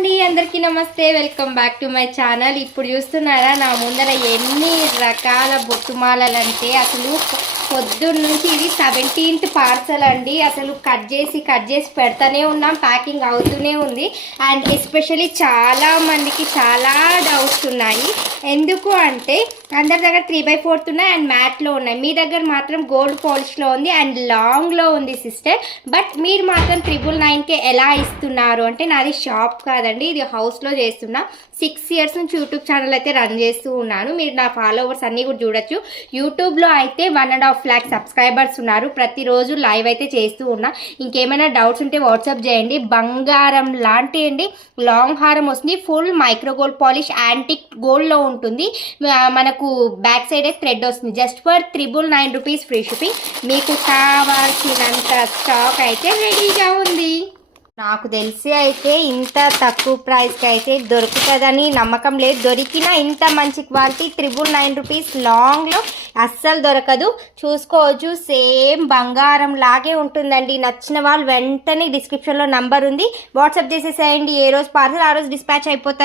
అండి, అందరికీ నమస్తే. Welcome back to my channel. ఇప్పుడు చూస్తున్నారా నా ముందర ఎన్ని రకాల బొట్టుమాలలంటే అసలు పొద్దున్న నుంచి ఇది 17th పార్సల్ అండి. అసలు కట్ చేసి పెడతానే ఉన్నాం, ప్యాకింగ్ అవుతూనే ఉంది. అండ్ ఎస్పెషల్లీ చాలా మందికి చాలా డౌట్స్ ఉన్నాయి. ఎందుకు అంటే అందరి దగ్గర 3/4 ఉన్నాయి అండ్ మ్యాట్లో ఉన్నాయి. మీ దగ్గర మాత్రం గోల్డ్ పాలిష్లో ఉంది అండ్ లాంగ్లో ఉంది సిస్టర్. బట్ మీరు మాత్రం 999కే ఎలా ఇస్తున్నారు అంటే, నాది షాప్ కాదండి, ఇది హౌస్లో చేస్తున్నా. 6 years నుంచి యూట్యూబ్ ఛానల్ అయితే రన్ చేస్తూ ఉన్నాను. మీరు నా ఫాలోవర్స్ అన్నీ కూడా చూడొచ్చు. యూట్యూబ్లో అయితే 1.5 lakh సబ్స్క్రైబర్స్ ఉన్నారు. ప్రతిరోజు లైవ్ అయితే చేస్తూ ఉన్నా. ఇంకేమైనా డౌట్స్ ఉంటే వాట్సాప్ చేయండి. బంగారం లాంటి అండి, లాంగ్ హారం వస్తుంది, full micro gold polish antique గోల్డ్లో ఉంటుంది. మనకు బ్యాక్ సైడ్ థ్రెడ్ వస్తుంది. Just for 999 rupees free shipping. మీకు కావాల్సినంత స్టాక్ అయితే రెడీగా ఉంది. నాకు తెలిసి అయితే ఇంత తక్కువ ప్రైస్కి అయితే దొరుకుతుందని నమ్మకం లేదు. దొరికినా ఇంత మంచి క్వాలిటీ 999 రూపీస్ లాంగ్లో అస్సలు దొరకదు. చూసుకోవచ్చు, సేమ్ బంగారం లాగే ఉంటుందండి. నచ్చిన వాళ్ళు వెంటనే డిస్క్రిప్షన్లో నంబర్ ఉంది, వాట్సాప్ చేసేసేయండి. ఏ రోజు పార్సల్ ఆ రోజు డిస్పాచ్ అయిపోతాయి.